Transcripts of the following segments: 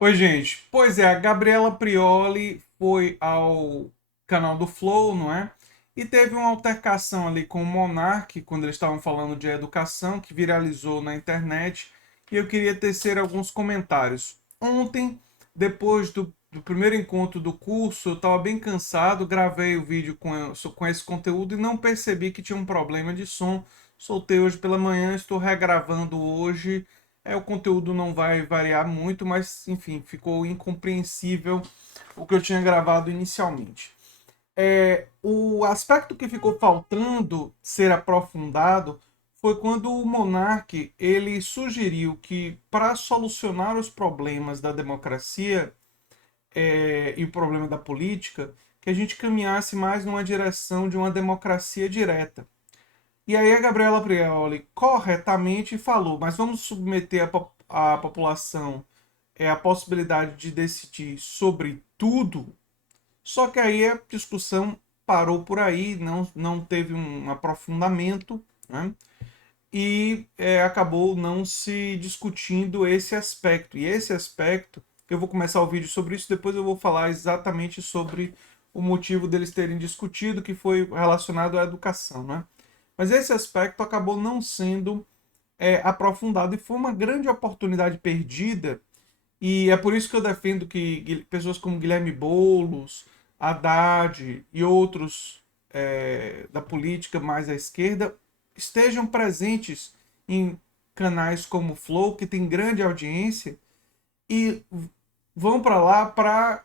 Oi, gente. Pois é, a Gabriela Prioli foi ao canal do Flow, não é? E teve uma altercação ali com o Monark, quando eles estavam falando de educação, que viralizou na internet. E eu queria tecer alguns comentários. Ontem, depois do primeiro encontro do curso, eu estava bem cansado, gravei o vídeo com esse conteúdo e não percebi que tinha um problema de som. Soltei hoje pela manhã, estou regravando hoje. O conteúdo não vai variar muito, mas enfim, ficou incompreensível o que eu tinha gravado inicialmente. O aspecto que ficou faltando ser aprofundado foi quando o Monark ele sugeriu que para solucionar os problemas da democracia e o problema da política, que a gente caminhasse mais numa direção de uma democracia direta. E aí a Gabriela Prioli corretamente falou, mas vamos submeter a população a possibilidade de decidir sobre tudo. Só que aí a discussão parou por aí, não teve um aprofundamento, né? E acabou não se discutindo esse aspecto. E esse aspecto, eu vou começar o vídeo sobre isso, depois eu vou falar exatamente sobre o motivo deles terem discutido, que foi relacionado à educação, né? Mas esse aspecto acabou não sendo aprofundado e foi uma grande oportunidade perdida. E é por isso que eu defendo que pessoas como Guilherme Boulos, Haddad e outros da política mais à esquerda estejam presentes em canais como o Flow, que tem grande audiência, e vão para lá para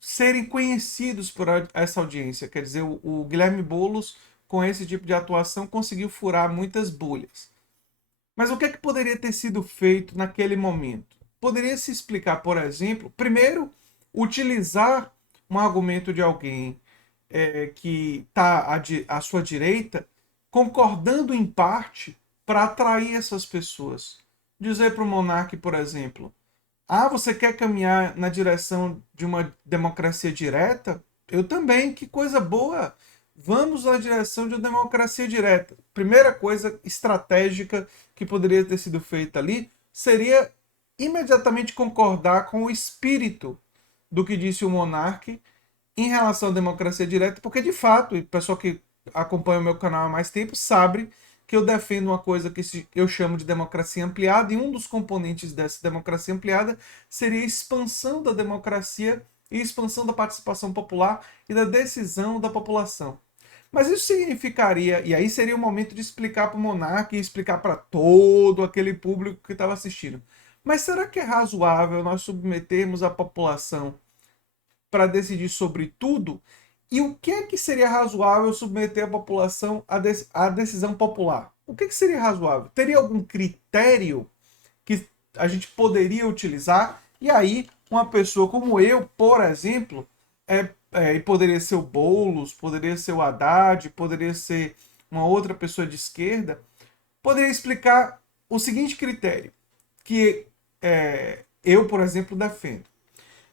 serem conhecidos por essa audiência. Quer dizer, o Guilherme Boulos, com esse tipo de atuação, conseguiu furar muitas bolhas. Mas o que é que poderia ter sido feito naquele momento? Poderia se explicar, por exemplo, primeiro, utilizar um argumento de alguém que está à sua direita, concordando em parte para atrair essas pessoas. Dizer para o monarca, por exemplo, você quer caminhar na direção de uma democracia direta? Eu também, que coisa boa! Vamos na direção de uma democracia direta. Primeira coisa estratégica que poderia ter sido feita ali seria imediatamente concordar com o espírito do que disse o monarca em relação à democracia direta, porque de fato, e o pessoal que acompanha o meu canal há mais tempo sabe que eu defendo uma coisa que eu chamo de democracia ampliada, e um dos componentes dessa democracia ampliada seria a expansão da democracia e expansão da participação popular e da decisão da população. Mas isso significaria, e aí seria o momento de explicar para o monarca e explicar para todo aquele público que estava assistindo. Mas será que é razoável nós submetermos a população para decidir sobre tudo? E o que é que seria razoável submeter a população à decisão popular? O que seria razoável? Teria algum critério que a gente poderia utilizar? E aí, uma pessoa como eu, por exemplo, e poderia ser o Boulos, poderia ser o Haddad, poderia ser uma outra pessoa de esquerda, poderia explicar o seguinte critério, que eu, por exemplo, defendo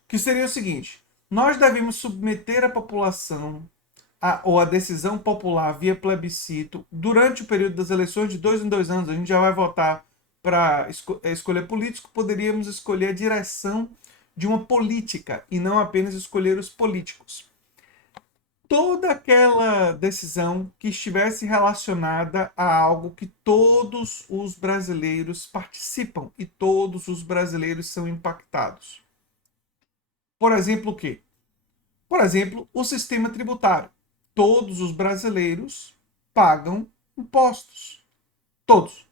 que seria o seguinte: nós devemos submeter a população ou a decisão popular via plebiscito durante o período das eleições de 2 em 2 anos. A gente já vai votar para escolher político, poderíamos escolher a direção de uma política e não apenas escolher os políticos. Toda aquela decisão que estivesse relacionada a algo que todos os brasileiros participam e todos os brasileiros são impactados. Por exemplo, o quê? Por exemplo, o sistema tributário. Todos os brasileiros pagam impostos. Todos,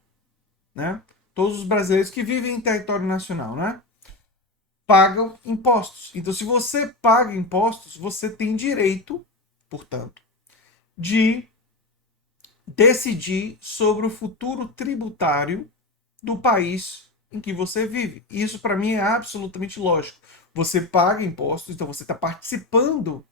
né? Todos os brasileiros que vivem em território nacional, né? Pagam impostos. Então, se você paga impostos, você tem direito, portanto, de decidir sobre o futuro tributário do país em que você vive. Isso, para mim, é absolutamente lógico. Você paga impostos, então você está participando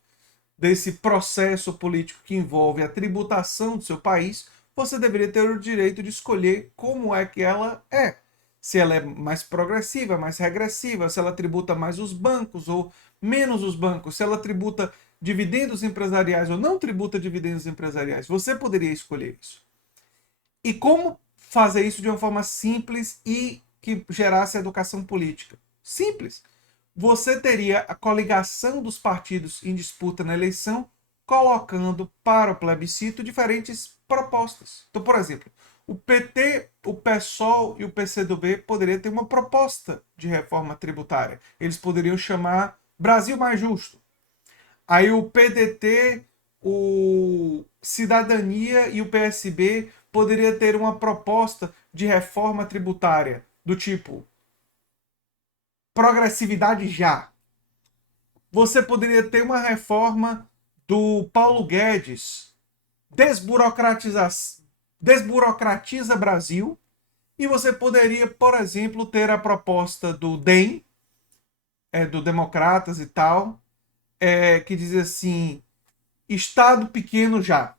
desse processo político que envolve a tributação do seu país, você deveria ter o direito de escolher como é que ela é. Se ela é mais progressiva, mais regressiva, se ela tributa mais os bancos ou menos os bancos, se ela tributa dividendos empresariais ou não tributa dividendos empresariais. Você poderia escolher isso. E como fazer isso de uma forma simples e que gerasse educação política? Simples. Você teria a coligação dos partidos em disputa na eleição, colocando para o plebiscito diferentes propostas. Então, por exemplo, o PT, o PSOL e o PCdoB poderiam ter uma proposta de reforma tributária. Eles poderiam chamar Brasil Mais Justo. Aí o PDT, o Cidadania e o PSB poderia ter uma proposta de reforma tributária do tipo progressividade já. Você poderia ter uma reforma do Paulo Guedes, desburocratiza Brasil, e você poderia, por exemplo, ter a proposta do DEM, do Democratas e tal, que diz assim, Estado pequeno já.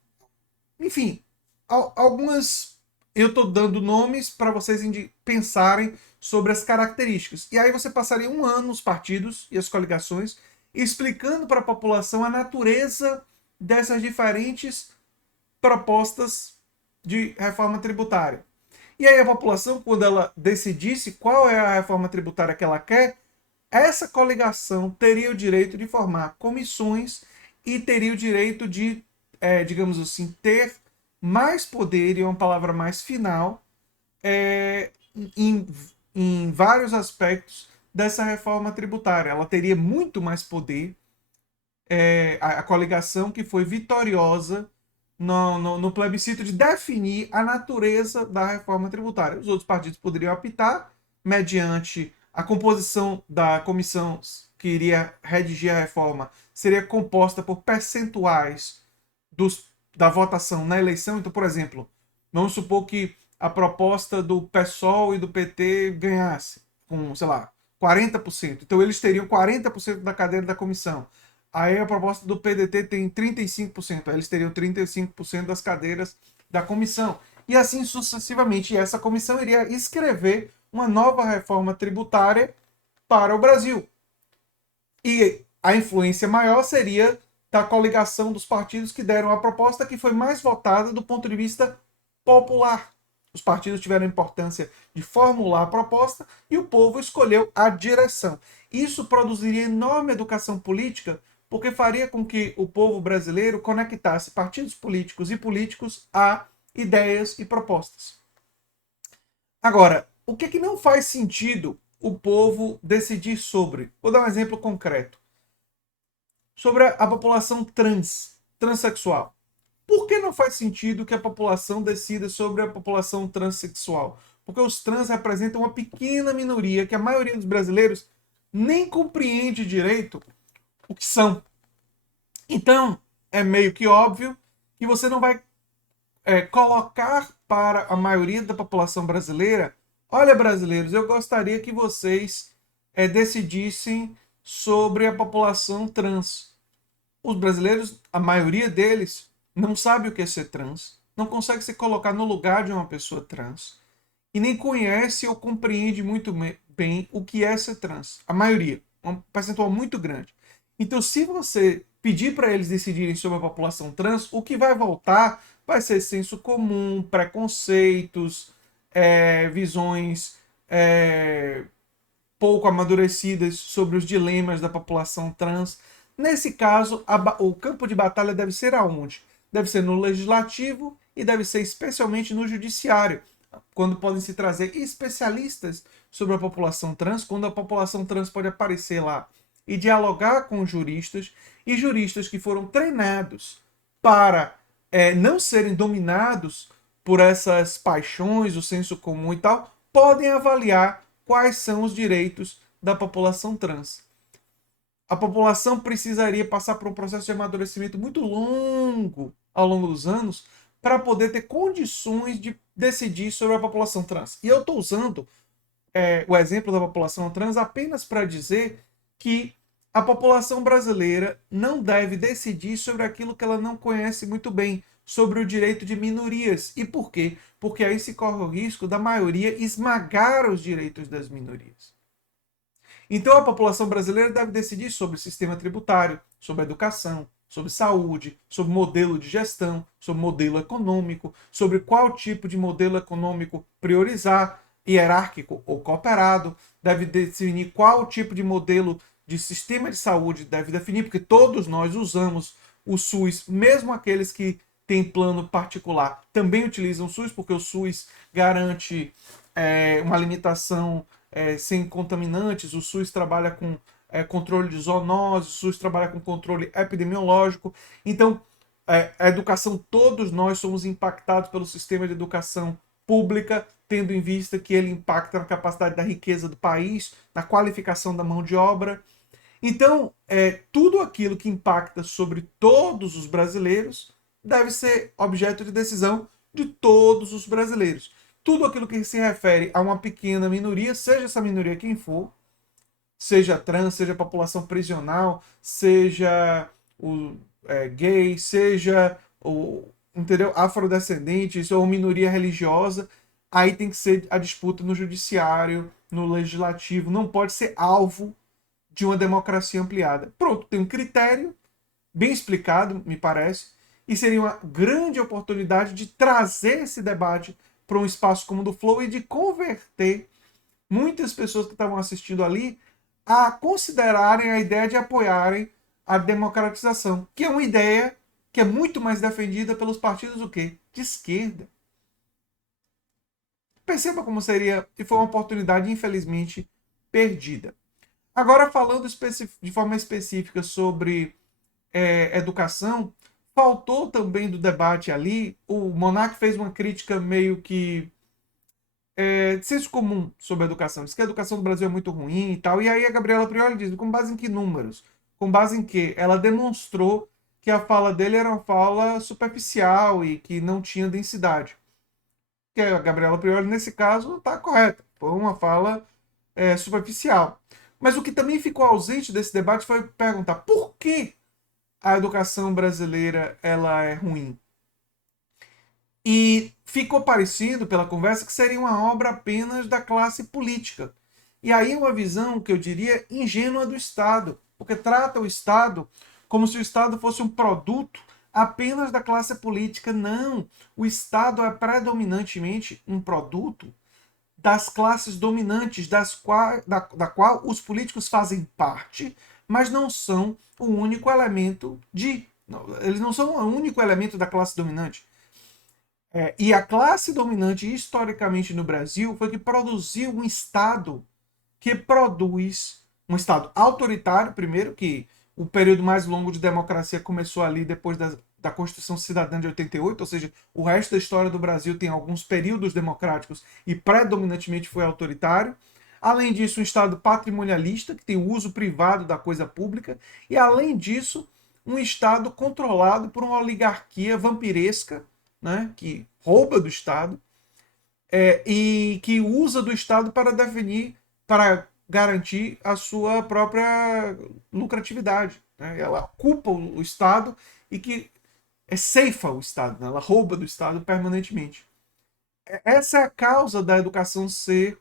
Enfim, algumas eu estou dando nomes para vocês pensarem sobre as características. E aí você passaria um ano os partidos e as coligações explicando para a população a natureza dessas diferentes propostas de reforma tributária. E aí a população, quando ela decidisse qual é a reforma tributária que ela quer, essa coligação teria o direito de formar comissões e teria o direito de, digamos assim, ter mais poder, e uma palavra mais final, em, em vários aspectos dessa reforma tributária. Ela teria muito mais poder, a coligação que foi vitoriosa no plebiscito de definir a natureza da reforma tributária. Os outros partidos poderiam apitar mediante a composição da comissão que iria redigir a reforma, seria composta por percentuais da votação na eleição. Então, por exemplo, vamos supor que a proposta do PSOL e do PT ganhasse com, sei lá, 40%. Então, eles teriam 40% da cadeira da comissão. Aí a proposta do PDT tem 35%. Aí eles teriam 35% das cadeiras da comissão. E assim sucessivamente. E essa comissão iria escrever uma nova reforma tributária para o Brasil. E a influência maior seria da coligação dos partidos que deram a proposta que foi mais votada do ponto de vista popular. Os partidos tiveram a importância de formular a proposta e o povo escolheu a direção. Isso produziria enorme educação política, porque faria com que o povo brasileiro conectasse partidos políticos e políticos a ideias e propostas. Agora, o que não faz sentido o povo decidir sobre? Vou dar um exemplo concreto. Sobre a população transexual. Por que não faz sentido que a população decida sobre a população transexual? Porque os trans representam uma pequena minoria que a maioria dos brasileiros nem compreende direito o que são. Então, é meio que óbvio que você não vai colocar para a maioria da população brasileira: olha, brasileiros, eu gostaria que vocês decidissem sobre a população trans. Os brasileiros, a maioria deles, não sabe o que é ser trans, não consegue se colocar no lugar de uma pessoa trans e nem conhece ou compreende muito bem o que é ser trans. A maioria, um percentual muito grande. Então, se você pedir para eles decidirem sobre a população trans, o que vai voltar vai ser senso comum, preconceitos, visões pouco amadurecidas sobre os dilemas da população trans. Nesse caso, o campo de batalha deve ser aonde? Deve ser no legislativo e deve ser especialmente no judiciário, quando podem se trazer especialistas sobre a população trans, quando a população trans pode aparecer lá e dialogar com juristas, e juristas que foram treinados para não serem dominados por essas paixões, o senso comum e tal, podem avaliar quais são os direitos da população trans. A população precisaria passar por um processo de amadurecimento muito longo ao longo dos anos para poder ter condições de decidir sobre a população trans. E eu estou usando o exemplo da população trans apenas para dizer que a população brasileira não deve decidir sobre aquilo que ela não conhece muito bem, sobre o direito de minorias. E por quê? Porque aí se corre o risco da maioria esmagar os direitos das minorias. Então a população brasileira deve decidir sobre o sistema tributário, sobre a educação, sobre saúde, sobre modelo de gestão, sobre modelo econômico, sobre qual tipo de modelo econômico priorizar, hierárquico ou cooperado, deve definir qual tipo de modelo de sistema de saúde deve definir, porque todos nós usamos o SUS, mesmo aqueles que têm plano particular também utilizam o SUS, porque o SUS garante uma alimentação sem contaminantes, o SUS trabalha com controle de zoonose, o SUS trabalha com controle epidemiológico. Então, a educação, todos nós somos impactados pelo sistema de educação pública, tendo em vista que ele impacta na capacidade da riqueza do país, na qualificação da mão de obra. Então, tudo aquilo que impacta sobre todos os brasileiros deve ser objeto de decisão de todos os brasileiros. Tudo aquilo que se refere a uma pequena minoria, seja essa minoria quem for, seja trans, seja população prisional, seja o gay, seja o, entendeu, afrodescendentes ou minoria religiosa, aí tem que ser a disputa no judiciário, no legislativo, não pode ser alvo de uma democracia ampliada. Pronto, tem um critério bem explicado, me parece, e seria uma grande oportunidade de trazer esse debate para um espaço como o do Flow e de converter muitas pessoas que estavam assistindo ali a considerarem a ideia de apoiarem a democratização, que é uma ideia que é muito mais defendida pelos partidos do que de esquerda. Perceba como seria, e foi uma oportunidade infelizmente perdida. Agora, falando de forma específica sobre educação, faltou também do debate ali, o Monark fez uma crítica meio que de senso comum sobre a educação. Diz que a educação do Brasil é muito ruim e tal. E aí a Gabriela Prioli diz, com base em que números? Com base em que? Ela demonstrou que a fala dele era uma fala superficial e que não tinha densidade. Que a Gabriela Prioli, nesse caso, está correta. Foi uma fala superficial. Mas o que também ficou ausente desse debate foi perguntar por que a educação brasileira ela é ruim. E ficou parecido, pela conversa, que seria uma obra apenas da classe política. E aí é uma visão, que eu diria, ingênua do Estado, porque trata o Estado como se o Estado fosse um produto apenas da classe política. Não, o Estado é predominantemente um produto das classes dominantes, da qual os políticos fazem parte, mas não são o único elemento de. Eles não são o único elemento da classe dominante. E a classe dominante, historicamente no Brasil, foi que produziu um Estado que produz um Estado autoritário, primeiro, que o período mais longo de democracia começou ali depois da Constituição Cidadã de 88, ou seja, o resto da história do Brasil tem alguns períodos democráticos e predominantemente foi autoritário. Além disso, um Estado patrimonialista, que tem o uso privado da coisa pública, e além disso, um Estado controlado por uma oligarquia vampiresca, né, que rouba do Estado e que usa do Estado para definir, para garantir a sua própria lucratividade. Né? Ela ocupa o Estado e que ceifa o Estado, né? Ela rouba do Estado permanentemente. Essa é a causa da educação ser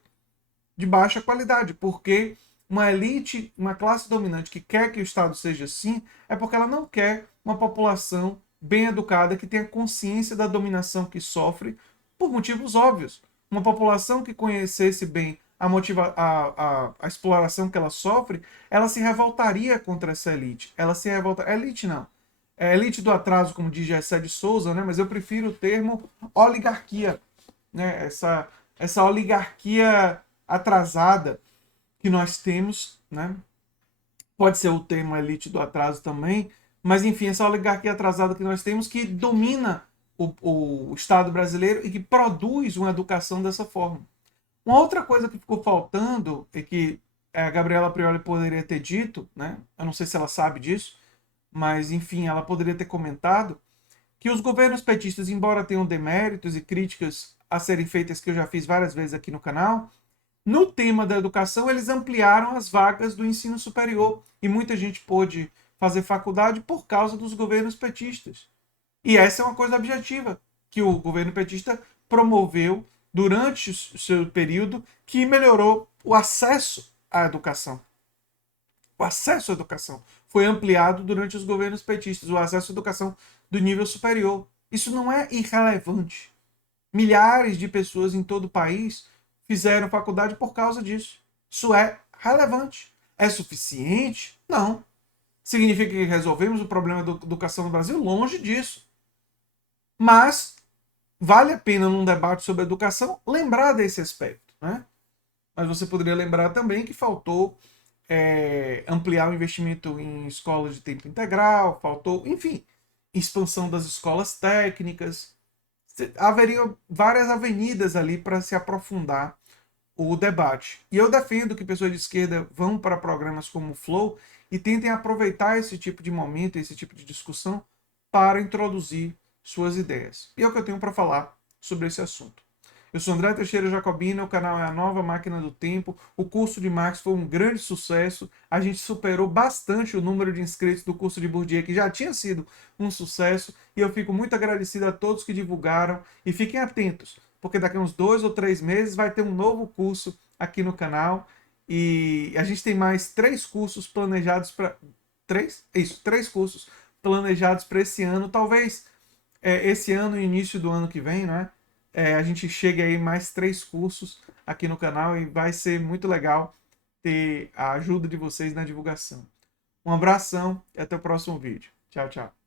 de baixa qualidade, porque uma elite, uma classe dominante que quer que o Estado seja assim, é porque ela não quer uma população bem educada que tenha consciência da dominação que sofre por motivos óbvios. Uma população que conhecesse bem a exploração que ela sofre, ela se revoltaria contra essa elite. Ela se revolta. Elite não. É elite do atraso, como diz Gessé de Souza, né? Mas eu prefiro o termo oligarquia. Né? Essa oligarquia atrasada que nós temos, né? Pode ser o termo elite do atraso também, mas enfim, essa oligarquia atrasada que nós temos que domina o Estado brasileiro e que produz uma educação dessa forma. Uma outra coisa que ficou faltando e que a Gabriela Prioli poderia ter dito, né? Eu não sei se ela sabe disso, mas enfim, ela poderia ter comentado que os governos petistas, embora tenham deméritos e críticas a serem feitas que eu já fiz várias vezes aqui no canal, no tema da educação, eles ampliaram as vagas do ensino superior e muita gente pôde fazer faculdade por causa dos governos petistas. E essa é uma coisa objetiva que o governo petista promoveu durante o seu período, que melhorou o acesso à educação. O acesso à educação foi ampliado durante os governos petistas, o acesso à educação do nível superior. Isso não é irrelevante. Milhares de pessoas em todo o país fizeram faculdade por causa disso. Isso é relevante. É suficiente? Não. Significa que resolvemos o problema da educação no Brasil? Longe disso. Mas vale a pena, num debate sobre educação, lembrar desse aspecto, né? Mas você poderia lembrar também que faltou ampliar o investimento em escolas de tempo integral, faltou, enfim, expansão das escolas técnicas. Haveriam várias avenidas ali para se aprofundar o debate. E eu defendo que pessoas de esquerda vão para programas como o Flow e tentem aproveitar esse tipo de momento, esse tipo de discussão, para introduzir suas ideias. E é o que eu tenho para falar sobre esse assunto. Eu sou André Teixeira Jacobina, o canal é a Nova Máquina do Tempo. O curso de Marx foi um grande sucesso. A gente superou bastante o número de inscritos do curso de Bourdieu, que já tinha sido um sucesso. E eu fico muito agradecido a todos que divulgaram. E fiquem atentos, porque daqui a uns 2 ou 3 meses vai ter um novo curso aqui no canal. E a gente tem mais 3 cursos planejados para. Três? Isso, 3 cursos planejados para esse ano. Talvez esse ano e início do ano que vem, né? A gente chega aí mais 3 cursos aqui no canal e vai ser muito legal ter a ajuda de vocês na divulgação. Um abração e até o próximo vídeo. Tchau, tchau.